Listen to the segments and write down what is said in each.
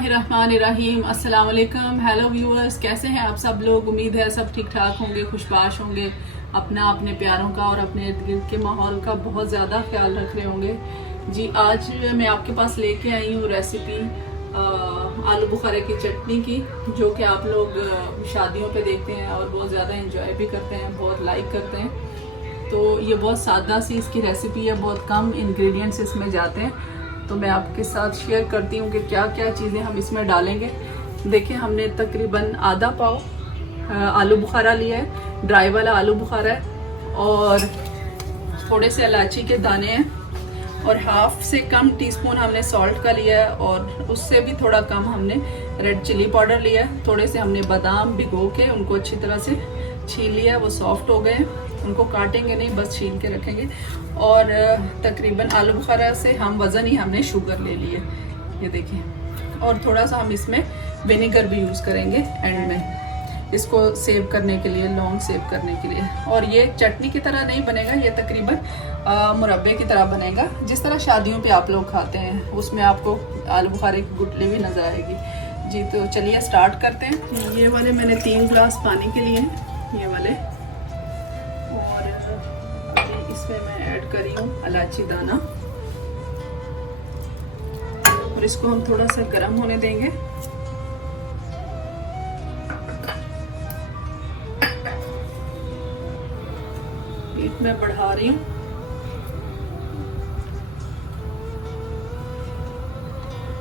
बिस्मिल्लाहिर्रहमानिर्रहीम। अस्सलाम वालेकुम। हेलो व्यूअर्स, कैसे हैं आप सब लोग? उम्मीद है सब ठीक ठाक होंगे, खुशबाश होंगे, अपना अपने प्यारों का और अपने इर्द गिर्द के माहौल का बहुत ज़्यादा ख्याल रख रहे होंगे। जी, आज मैं आपके पास लेके आई हूँ रेसिपी आलू बुखारे की चटनी की, जो कि आप लोग शादियों पे देखते हैं और बहुत ज़्यादा इंजॉय भी करते हैं, बहुत लाइक करते हैं। तो ये बहुत सादा सी इसकी रेसिपी है, बहुत कम इंग्रेडिएंट्स इसमें जाते हैं। तो मैं आपके साथ शेयर करती हूँ कि क्या क्या चीज़ें हम इसमें डालेंगे। देखिए, हमने तकरीबन आधा पाव आलू बुखारा लिया है, ड्राई वाला आलू बुखारा है, और थोड़े से इलायची के दाने हैं, और हाफ से कम टीस्पून हमने सॉल्ट का लिया है, और उससे भी थोड़ा कम हमने रेड चिली पाउडर लिया है। थोड़े से हमने बादाम भिगो के उनको अच्छी तरह से छील लिया, वो सॉफ्ट हो गए हैं। उनको काटेंगे नहीं, बस छील के रखेंगे। और तकरीबन आलू बुखारा से हम वज़न ही हमने शुगर ले लिए, ये देखिए। और थोड़ा सा हम इसमें विनेगर भी यूज़ करेंगे एंड में, इसको सेव करने के लिए, लॉन्ग सेव करने के लिए। और ये चटनी की तरह नहीं बनेगा, ये तकरीबन मुरब्बे की तरह बनेगा, जिस तरह शादियों पे आप लोग खाते हैं। उसमें आपको आलू बुखारे की गुठली भी नज़र आएगी। जी, तो चलिए स्टार्ट करते हैं। ये वाले मैंने 3 गिलास पानी के लिए हैं, ये वाले। और इसमें मैं ऐड कर रही हूँ इलायची दाना, और इसको हम थोड़ा सा गर्म होने देंगे। हीट में बढ़ा रही हूँ।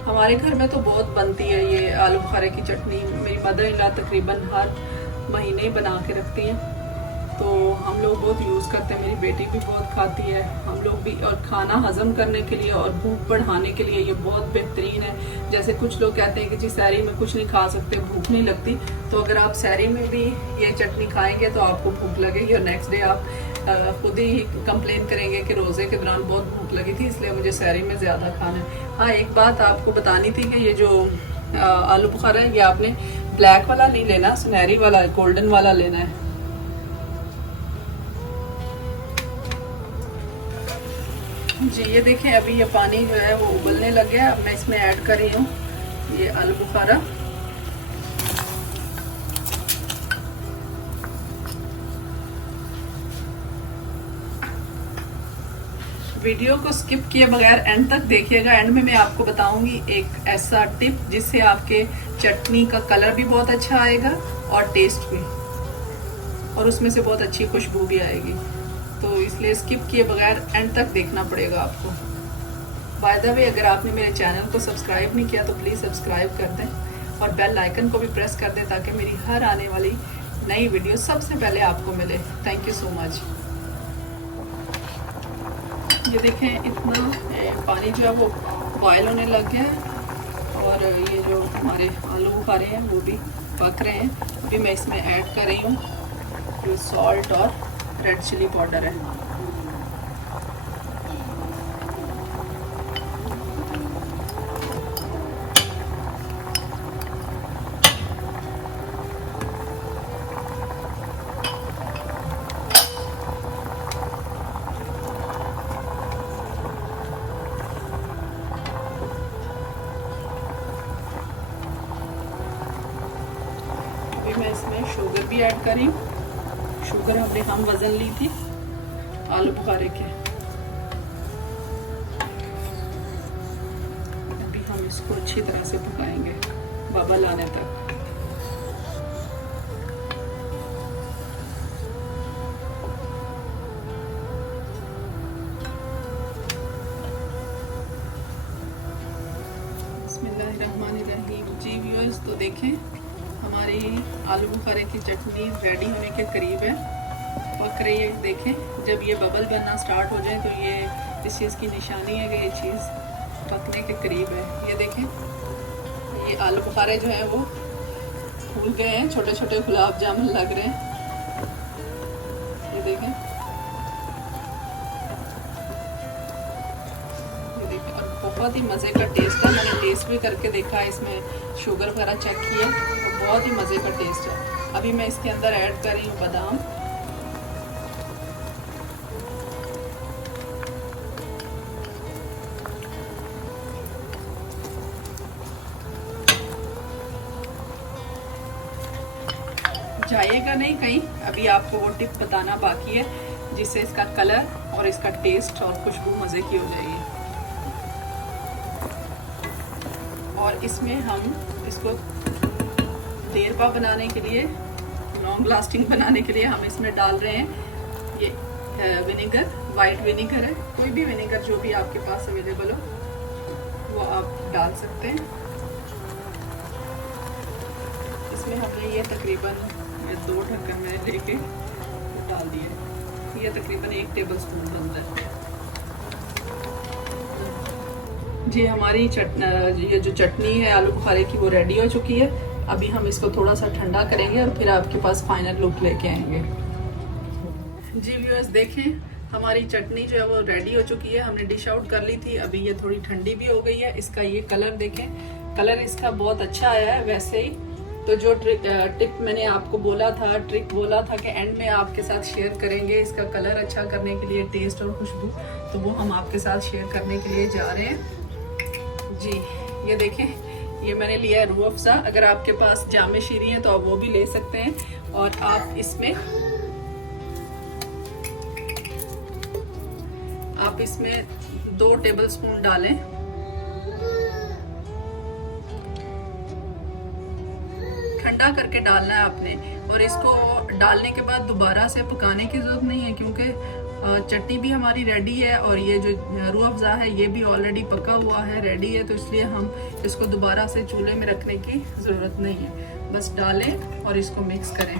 हमारे घर में तो बहुत बनती है ये आलू बुखारे की चटनी। मेरी मदर इन लॉ तकरीबन हर महीने ही बना के रखती हैं, तो हम लोग बहुत यूज़ करते हैं। मेरी बेटी भी बहुत खाती है, हम लोग भी। और खाना हजम करने के लिए और भूख बढ़ाने के लिए ये बहुत बेहतरीन है। जैसे कुछ लोग कहते हैं कि जी सहरी में कुछ नहीं खा सकते, भूख नहीं लगती, तो अगर आप सहरी में भी ये चटनी खाएंगे तो आपको भूख लगेगी, और नेक्स्ट डे आप खुद ही कंप्लेन करेंगे कि रोज़े के दौरान बहुत भूख लगी थी, इसलिए मुझे सहरी में ज़्यादा खाना है। हाँ, एक बात आपको बतानी थी कि ये जो आलू बुखारा है, ये आपने ब्लैक वाला नहीं लेना, सुनहरी वाला, गोल्डन वाला लेना है। जी, ये देखें, अभी ये पानी जो है वो उबलने लग गया। अब मैं इसमें ऐड कर रही हूँ ये आलू बुखारा। वीडियो को स्किप किए बगैर एंड तक देखिएगा। एंड में मैं आपको बताऊंगी एक ऐसा टिप जिससे आपके चटनी का कलर भी बहुत अच्छा आएगा और टेस्ट भी, और उसमें से बहुत अच्छी खुशबू भी आएगी। तो इसलिए स्किप किए बगैर एंड तक देखना पड़ेगा आपको। बाय द वे, अगर आपने मेरे चैनल को सब्सक्राइब नहीं किया तो प्लीज़ सब्सक्राइब कर दें, और बेल आइकन को भी प्रेस कर दें, ताकि मेरी हर आने वाली नई वीडियो सबसे पहले आपको मिले। Thank you so much. ये देखें, इतना पानी जो है वो बॉयल होने लग गया है, और ये जो हमारे आलू बुखारे हैं वो भी पक रहे हैं। अभी मैं इसमें ऐड कर रही हूँ जो सॉल्ट और रेड चिली पाउडर है। अभी मैं इसमें शुगर भी ऐड करी। शुगर हमने हम वज़न ली थी आलू बुखारे के। अभी हम इसको अच्छी तरह से पकाएंगे बबल आने तक। बिस्मिल्लाहिर्रहमानिर्रहीम। जी व्यूअर्स, तो देखें, हमारी आलू बुखारे की चटनी रेडी होने के करीब है, पक रही है। देखें, जब ये बबल बनना स्टार्ट हो जाए तो ये इस चीज़ की निशानी है कि ये चीज़ पकने के करीब है। ये देखें, ये आलू बुखारे जो है वो फूल गए हैं, छोटे छोटे गुलाब जामुन लग रहे हैं। ये देखें, और बहुत ही मज़े का टेस्ट है। मैंने टेस्ट भी करके देखा, इसमें शुगर वगैरह चेक किया, तो बहुत ही मज़े का टेस्ट है। अभी मैं इसके अंदर ऐड कर रही हूँ बादाम। जाइएगा नहीं कहीं, अभी आपको वो टिप बताना बाकी है जिससे इसका कलर और इसका टेस्ट और खुशबू मज़े की हो जाएगी। और इसमें हम इसको देर पा बनाने के लिए, लॉन्ग लास्टिंग बनाने के लिए हम इसमें डाल रहे हैं ये विनेगर, वाइट विनेगर है, कोई भी विनेगर जो भी आपके पास अवेलेबल हो वो आप डाल सकते हैं। इसमें हमने ये तकरीबन 2 ढक्कन में लेके डाल दिए, ये तकरीबन 1 टेबलस्पून बनता है जी। हमारी ये जो चटनी है आलू बुखारे की वो रेडी हो चुकी है। अभी हम इसको थोड़ा सा ठंडा करेंगे और फिर आपके पास फाइनल लुक लेके आएंगे। जी व्यूअर्स देखें, हमारी चटनी जो है वो रेडी हो चुकी है, हमने डिश आउट कर ली थी, अभी ये थोड़ी ठंडी भी हो गई है। इसका ये कलर देखें, कलर इसका बहुत अच्छा आया है। वैसे ही तो जो टिप मैंने आपको बोला था, ट्रिक बोला था कि एंड में आपके साथ शेयर करेंगे इसका कलर अच्छा करने के लिए, टेस्ट और खुशबू, तो वो हम आपके साथ शेयर करने के लिए जा रहे हैं जी। ये देखें, ये मैंने लिया है रूह अफ़ज़ा, अगर आपके पास जामे शीरी है तो आप वो भी ले सकते हैं। और आप इसमें 2 टेबलस्पून डालें। ठंडा करके डालना है आपने, और इसको डालने के बाद दोबारा से पकाने की जरूरत नहीं है क्योंकि चटनी भी हमारी रेडी है और ये जो रूह अफ़ज़ा है ये भी ऑलरेडी पका हुआ है, रेडी है, तो इसलिए हम इसको दोबारा से चूल्हे में रखने की ज़रूरत नहीं है। बस डालें और इसको मिक्स करें।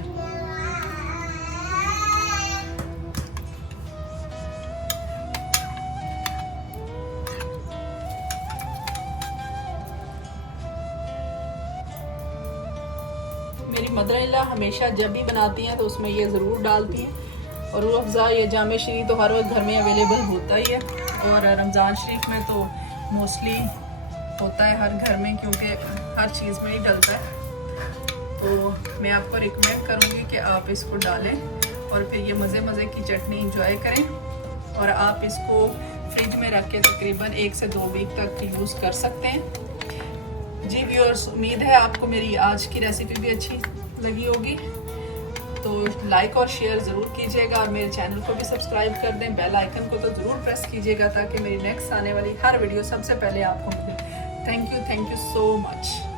मेरी मदर-इन-लॉ हमेशा जब भी बनाती हैं तो उसमें ये ज़रूर डालती हैं। और रूह अफ़ज़ा या जामे शीरी तो हर वक्त घर में अवेलेबल होता ही है, और रमज़ान शरीफ में तो मोस्टली होता है हर घर में क्योंकि हर चीज़ में ही डलता है। तो मैं आपको रिकमेंड करूँगी कि आप इसको डालें और फिर ये मज़े की चटनी इंजॉय करें। और आप इसको फ्रिज में रख के तकरीबन 1 से 2 वीक तक यूज़ कर सकते हैं जी। व्यूअर्स, उम्मीद है आपको मेरी आज की रेसिपी भी अच्छी लगी होगी, तो लाइक और शेयर ज़रूर कीजिएगा और मेरे चैनल को भी सब्सक्राइब कर दें। बेल आइकन को तो ज़रूर प्रेस कीजिएगा ताकि मेरी नेक्स्ट आने वाली हर वीडियो सबसे पहले आपको मिले। Thank you so much.